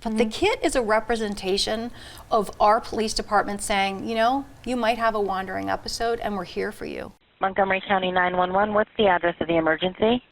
But the kit is a representation of our police department saying, you know, you might have a wandering episode and we're here for you. Montgomery County 911, what's the address of the emergency?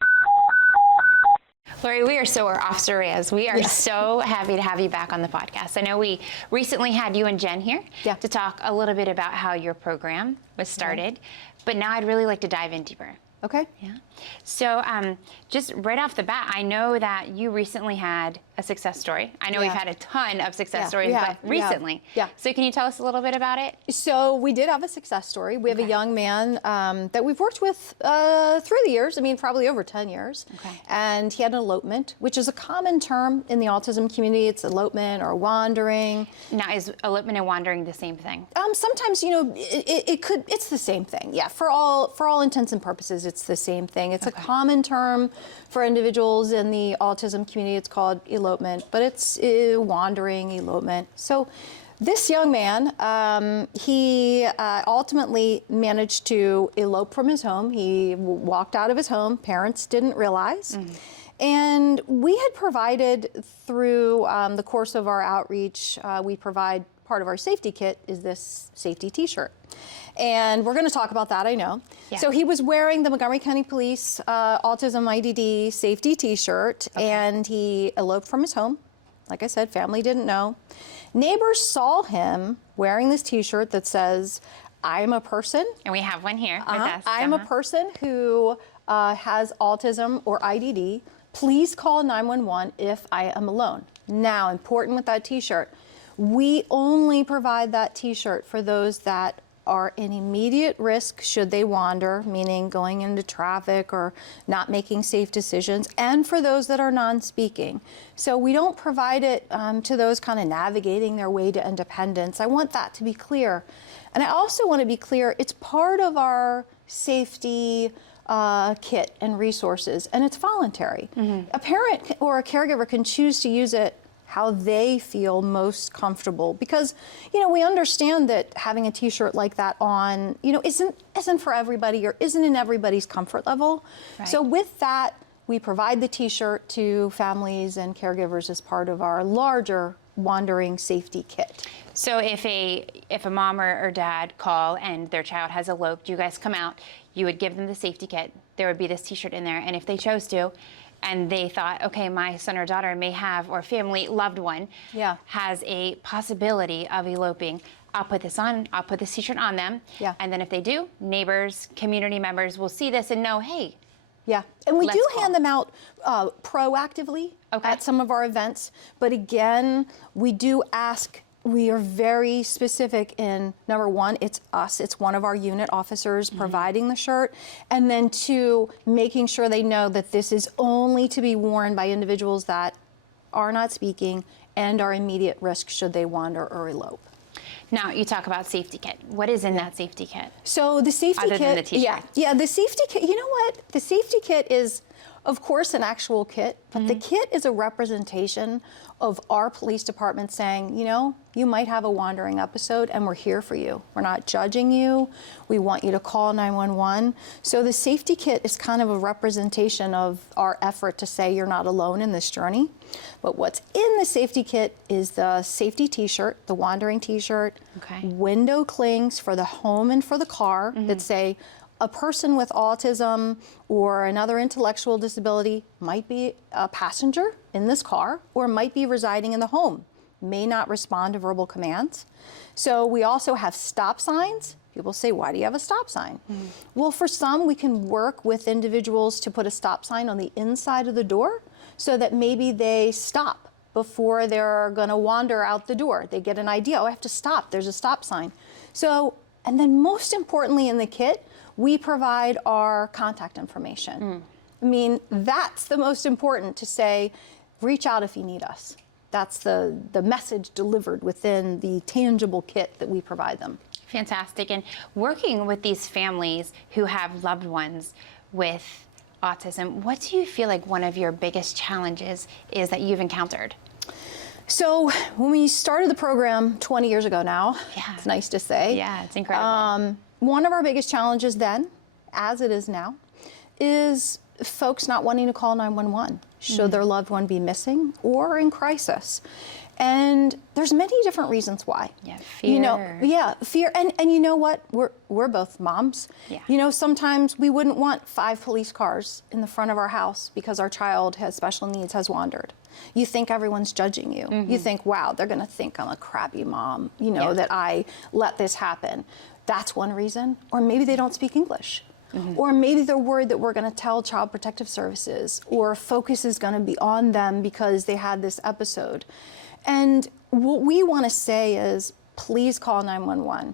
Laurie, or Officer Reyes, we are so happy to have you back on the podcast. I know we recently had you and Jen here to talk a little bit about how your program was started, but now I'd really like to dive in deeper. Okay. Yeah. So just right off the bat, I know that you recently had a success story. I know we've had a ton of success stories, but recently. Yeah. So can you tell us a little bit about it? So we did have a success story. We have a young man that we've worked with through the years, I mean, probably over 10 years. Okay. And he had an elopement, which is a common term in the autism community. It's elopement or wandering. Now, is elopement and wandering the same thing? Sometimes, you know, it's the same thing. Yeah, for all intents and purposes, it's the same thing. It's a common term for individuals in the autism community. It's called elopement, but it's wandering, elopement. So this young man, he ultimately managed to elope from his home. He walked out of his home. Parents didn't realize. And we had provided through the course of our outreach, we provide part of our safety kit is this safety t-shirt. And we're going to talk about that, I know. Yeah. So he was wearing the Montgomery County Police Autism IDD safety t-shirt, and he eloped from his home. Like I said, family didn't know. Neighbors saw him wearing this t-shirt that says, I'm a person. And we have one here with us. I am a person who has autism or IDD. Please call 911 if I am alone. Now, important with that t-shirt, we only provide that t-shirt for those that are in immediate risk should they wander, meaning going into traffic or not making safe decisions, and for those that are non-speaking. So we don't provide it to those kind of navigating their way to independence. I want that to be clear. And I also want to be clear, it's part of our safety kit and resources, and it's voluntary. A parent or a caregiver can choose to use it how they feel most comfortable, because you know we understand that having a t-shirt like that on isn't for everybody or isn't in everybody's comfort level. Right. So with that, we provide the t-shirt to families and caregivers as part of our larger wandering safety kit. So if a mom or dad call and their child has eloped, you guys come out, you would give them the safety kit. There would be this t-shirt in there, and if they chose to, and they thought, okay, my son or daughter may have, or family loved one has a possibility of eloping, I'll put this on, I'll put this t-shirt on them. Yeah. And then if they do, neighbors, community members will see this and know, hey. Yeah, and we do hand them out proactively at some of our events. But again, we do ask, we are very specific in, number one, it's us, it's one of our unit officers providing the shirt, and then two, making sure they know that this is only to be worn by individuals that are not speaking and are immediate risk should they wander or elope. Now, you talk about safety kit. What is in that safety kit? So the safety kit, other than the t-shirt. Yeah, the safety kit, you know what? The safety kit is, of course, an actual kit, but the kit is a representation of our police department saying, you know, you might have a wandering episode and we're here for you. We're not judging you. We want you to call 911. So the safety kit is kind of a representation of our effort to say you're not alone in this journey. But what's in the safety kit is the safety t-shirt, the wandering t-shirt, window clings for the home and for the car that say, a person with autism or another intellectual disability might be a passenger in this car or might be residing in the home, may not respond to verbal commands. So we also have stop signs. People say, why do you have a stop sign? Well, for some, we can work with individuals to put a stop sign on the inside of the door so that maybe they stop before they're going to wander out the door. They get an idea, oh, I have to stop, there's a stop sign. So, and then most importantly in the kit, we provide our contact information. I mean, that's the most important, to say, reach out if you need us. That's the message delivered within the tangible kit that we provide them. Fantastic. And working with these families who have loved ones with autism, what do you feel like one of your biggest challenges is that you've encountered? So when we started the program 20 years ago now, it's nice to say. Yeah, it's incredible. One of our biggest challenges then, as it is now, is folks not wanting to call 911. should their loved one be missing or in crisis. And there's many different reasons why. Yeah, fear. You know, fear. And you know what? We're both moms. Yeah. You know, sometimes we wouldn't want 5 police cars in the front of our house because our child has special needs, has wandered. You think everyone's judging you. You think, wow, they're going to think I'm a crappy mom, you know, that I let this happen. That's one reason. Or maybe they don't speak English. Or maybe they're worried that we're going to tell Child Protective Services, or focus is going to be on them because they had this episode. And what we want to say is, please call 911.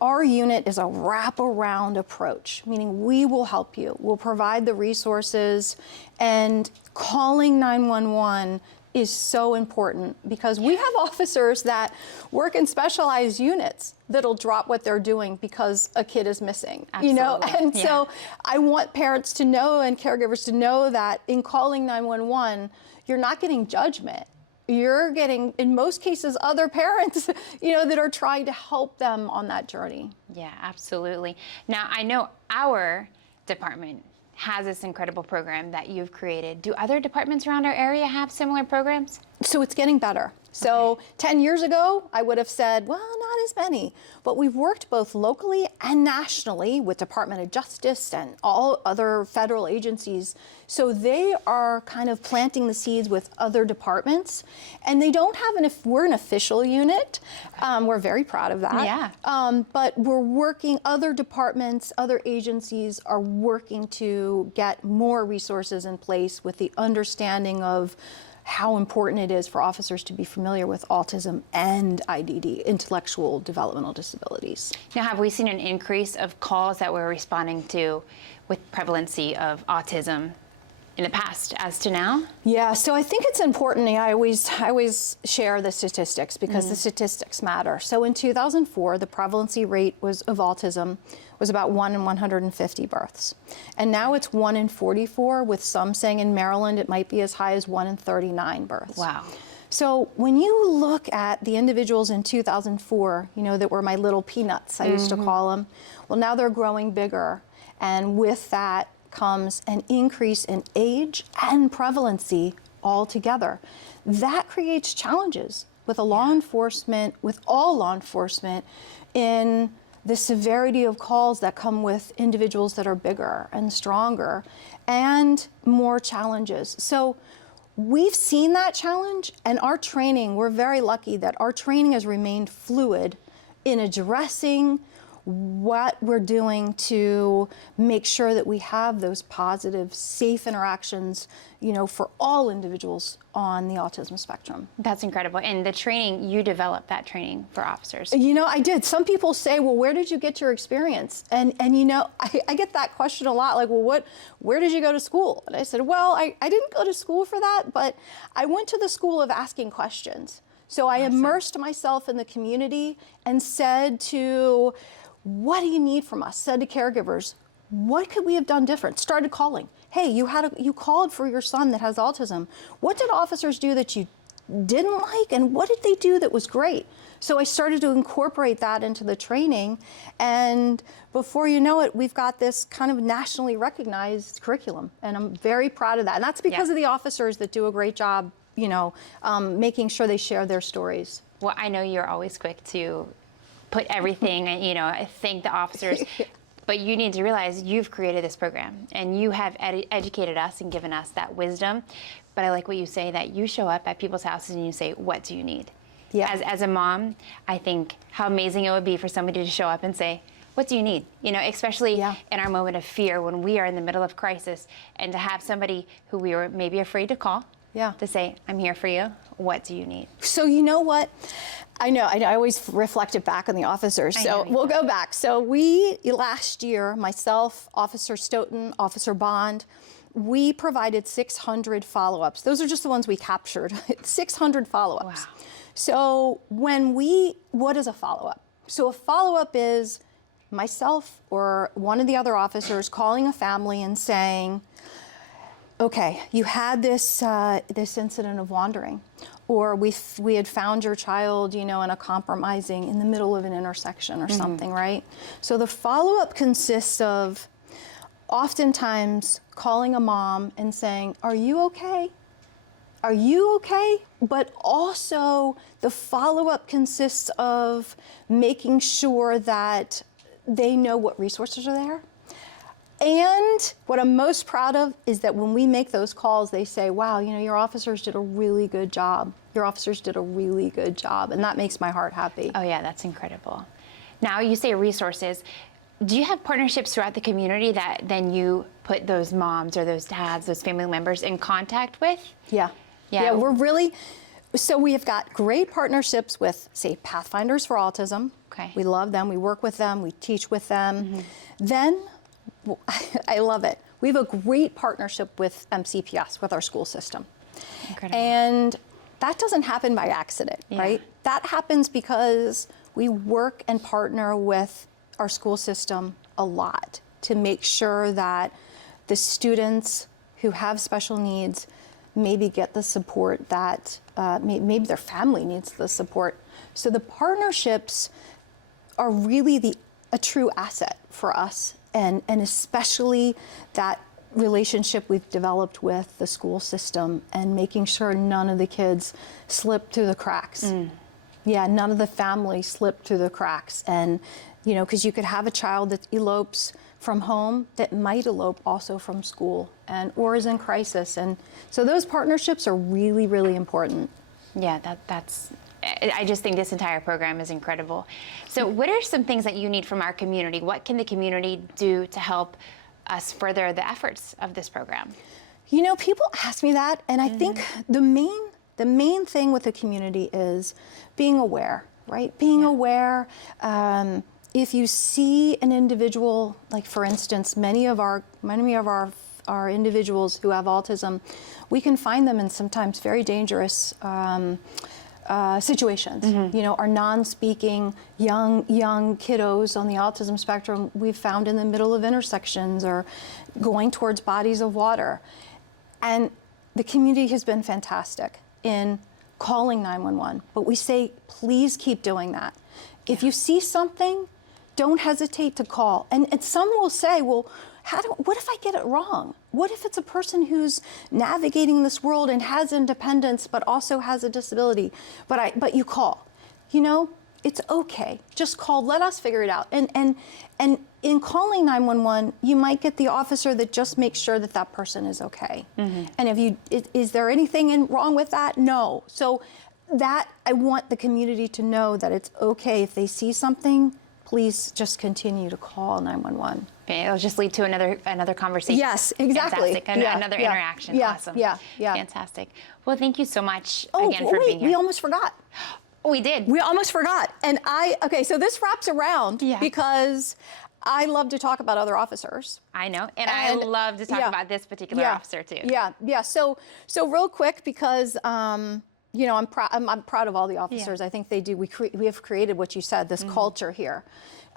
Our unit is a wraparound approach, meaning we will help you. We'll provide the resources, and calling 911 is so important because we have officers that work in specialized units that'll drop what they're doing because a kid is missing. Absolutely. You know, and so I want parents to know and caregivers to know that in calling 911, you're not getting judgment. You're getting, in most cases, other parents, you know, that are trying to help them on that journey. Yeah, absolutely. Now, I know our department has this incredible program that you've created. Do other departments around our area have similar programs? So it's getting better. So 10 years ago, I would have said, well, not as many. But we've worked both locally and nationally with Department of Justice and all other federal agencies. So they are kind of planting the seeds with other departments. And they don't have we're an official unit. We're very proud of that. Yeah. But we're working, other departments, other agencies are working to get more resources in place with the understanding of how important it is for officers to be familiar with autism and IDD, intellectual developmental disabilities. Now, have we seen an increase of calls that we're responding to with prevalency of autism in the past as to now? Yeah, so I think it's important. I always share the statistics because the statistics matter. So in 2004, the prevalency rate of autism was about 1 in 150 births. And now it's 1 in 44, with some saying in Maryland it might be as high as 1 in 39 births. Wow. So when you look at the individuals in 2004, you know, that were my little peanuts, I used to call them, well, now they're growing bigger. And with that comes an increase in age and prevalency altogether. That creates challenges with all law enforcement in the severity of calls that come with individuals that are bigger and stronger and more challenges. So we've seen that challenge, and our training, we're very lucky that our training has remained fluid in addressing what we're doing to make sure that we have those positive, safe interactions, you know, for all individuals on the autism spectrum. That's incredible. And the training, you developed that training for officers. You know, I did. Some people say, well, where did you get your experience? And you know, I get that question a lot, like, well, where did you go to school? And I said, well, I didn't go to school for that, but I went to the school of asking questions. So I immersed myself in the community and said to, what do you need from us? Said to caregivers, what could we have done different? Started calling. Hey, you called for your son that has autism. What did officers do that you didn't like, and what did they do that was great? So I started to incorporate that into the training, and before you know it, we've got this kind of nationally recognized curriculum, and I'm very proud of that. And that's because of the officers that do a great job, you know, making sure they share their stories. Well, I know you're always quick to put everything, you know, thank the officers, but you need to realize you've created this program and you have educated us and given us that wisdom. But I like what you say, that you show up at people's houses and you say, what do you need? Yeah. As a mom, I think how amazing it would be for somebody to show up and say, what do you need? You know, especially in our moment of fear when we are in the middle of crisis, and to have somebody who we were maybe afraid to call, to say, I'm here for you. What do you need? So you know what? I know, I always reflect it back on the officers. So we'll go back. So last year, myself, Officer Stoughton, Officer Bond, we provided 600 follow-ups. Those are just the ones we captured, 600 follow-ups. Wow. So what is a follow-up? So a follow-up is myself or one of the other officers calling a family and saying, okay, you had this incident of wandering, or we had found your child, you know, in the middle of an intersection or something, right? So the follow-up consists of, oftentimes calling a mom and saying, "Are you okay? Are you okay?" But also the follow-up consists of making sure that they know what resources are there. And what I'm most proud of is that when we make those calls, they say, "Wow, you know, your officers did a really good job. Your officers did a really good job." And that makes my heart happy. Oh yeah, that's incredible. Now you say resources. Do you have partnerships throughout the community that then you put those moms or those dads, those family members in contact with? Yeah. Yeah. We're really, so we have got great partnerships with, say, Pathfinders for Autism. Okay. We love them. We work with them. We teach with them. Then, I love it. We have a great partnership with MCPS, with our school system. Incredible. And that doesn't happen by accident, right? That happens because we work and partner with our school system a lot to make sure that the students who have special needs maybe get the support that maybe their family needs the support. So the partnerships are really a true asset for us, and especially that relationship we've developed with the school system and making sure none of the kids slip through the cracks. Yeah, none of the families slip through the cracks. And, you know, because you could have a child that elopes from home that might elope also from school or is in crisis. And so those partnerships are really, really important. Yeah, I just think this entire program is incredible. So what are some things that you need from our community? What can the community do to help us further the efforts of this program? You know, people ask me that, and I think the main thing with the community is being aware, right? Being aware. If you see an individual, like for instance, many of our individuals who have autism, we can find them in sometimes very dangerous situations. You know, our non-speaking young kiddos on the autism spectrum, we've found in the middle of intersections or going towards bodies of water. And the community has been fantastic in calling 911, but we say, please keep doing that. If you see something, don't hesitate to call. And some will say, well, what if I get it wrong? What if it's a person who's navigating this world and has independence, but also has a disability? But you call. You know, it's okay. Just call. Let us figure it out. And in calling 911, you might get the officer that just makes sure that that person is okay. And is there anything wrong with that? No. So that I want the community to know that it's okay if they see something. Please just continue to call 911. Okay, it'll just lead to another conversation. Yes, exactly. Fantastic. Another interaction. Awesome. Yeah. Fantastic. Well, thank you so much again for being here. We almost forgot. Oh, we did. We almost forgot. And so this wraps around because I love to talk about other officers. I know, and I love to talk about this particular officer too. Yeah. So real quick, because you know, I'm proud of all the officers. I think they do. We have created what you said, this culture here.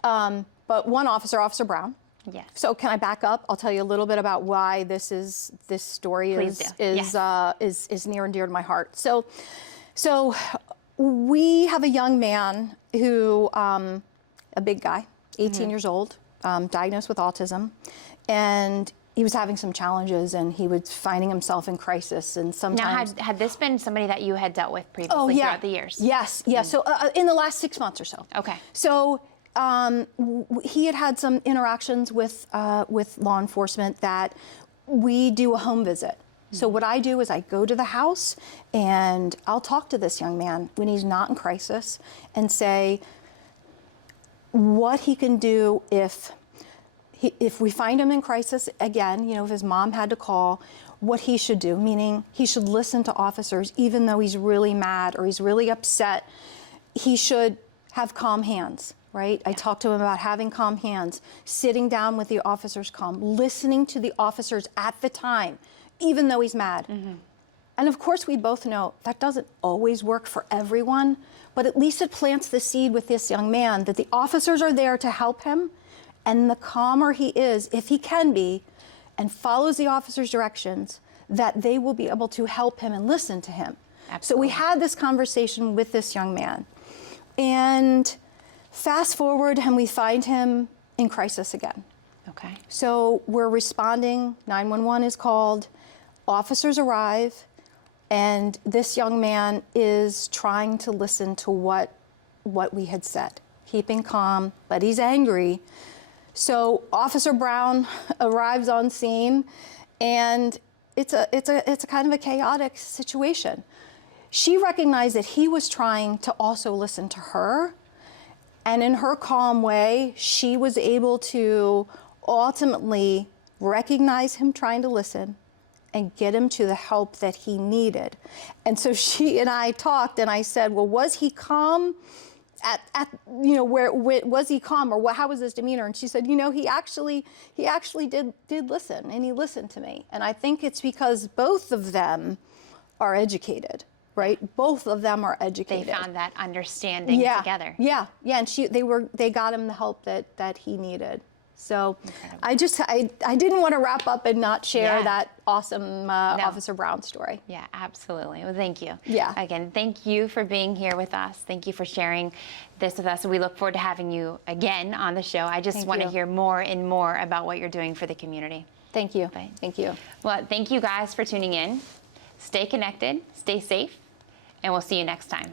But one officer, Officer Brown. Yes. So can I back up? I'll tell you a little bit about why this story is near and dear to my heart. So we have a young man who, a big guy, 18 years old, diagnosed with autism, and he was having some challenges, and he was finding himself in crisis, and sometimes. Now, had this been somebody that you had dealt with previously throughout the years? Yes. So in the last 6 months or so. Okay. So he had some interactions with law enforcement that we do a home visit. So what I do is I go to the house and I'll talk to this young man when he's not in crisis and say what he can do if we find him in crisis again, you know, if his mom had to call, what he should do, meaning he should listen to officers even though he's really mad or he's really upset. He should have calm hands, right? I talked to him about having calm hands, sitting down with the officers calm, listening to the officers at the time, even though he's mad. And of course, we both know that doesn't always work for everyone, but at least it plants the seed with this young man that the officers are there to help him. And the calmer he is, if he can be, and follows the officer's directions, that they will be able to help him and listen to him. Absolutely. So we had this conversation with this young man. And fast forward, and we find him in crisis again. Okay. So we're responding, 911 is called, officers arrive, and this young man is trying to listen to what we had said, keeping calm, but he's angry. So Officer Brown arrives on scene, and it's a kind of a chaotic situation. She recognized that he was trying to also listen to her, and in her calm way, she was able to ultimately recognize him trying to listen and get him to the help that he needed. And so she and I talked, and I said, well, was he calm at where was he calm, or how was his demeanor? And she said, he actually did listen, and he listened to me. And I think it's because both of them are educated, right? Both of them are educated. They found that understanding together. Yeah, and they got him the help that he needed. So I didn't want to wrap up and not share that awesome Officer Brown story. Yeah, absolutely. Well, thank you. Yeah. Again, thank you for being here with us. Thank you for sharing this with us. We look forward to having you again on the show. I just want to hear more and more about what you're doing for the community. Thank you. Bye. Thank you. Well, thank you guys for tuning in. Stay connected, stay safe, and we'll see you next time.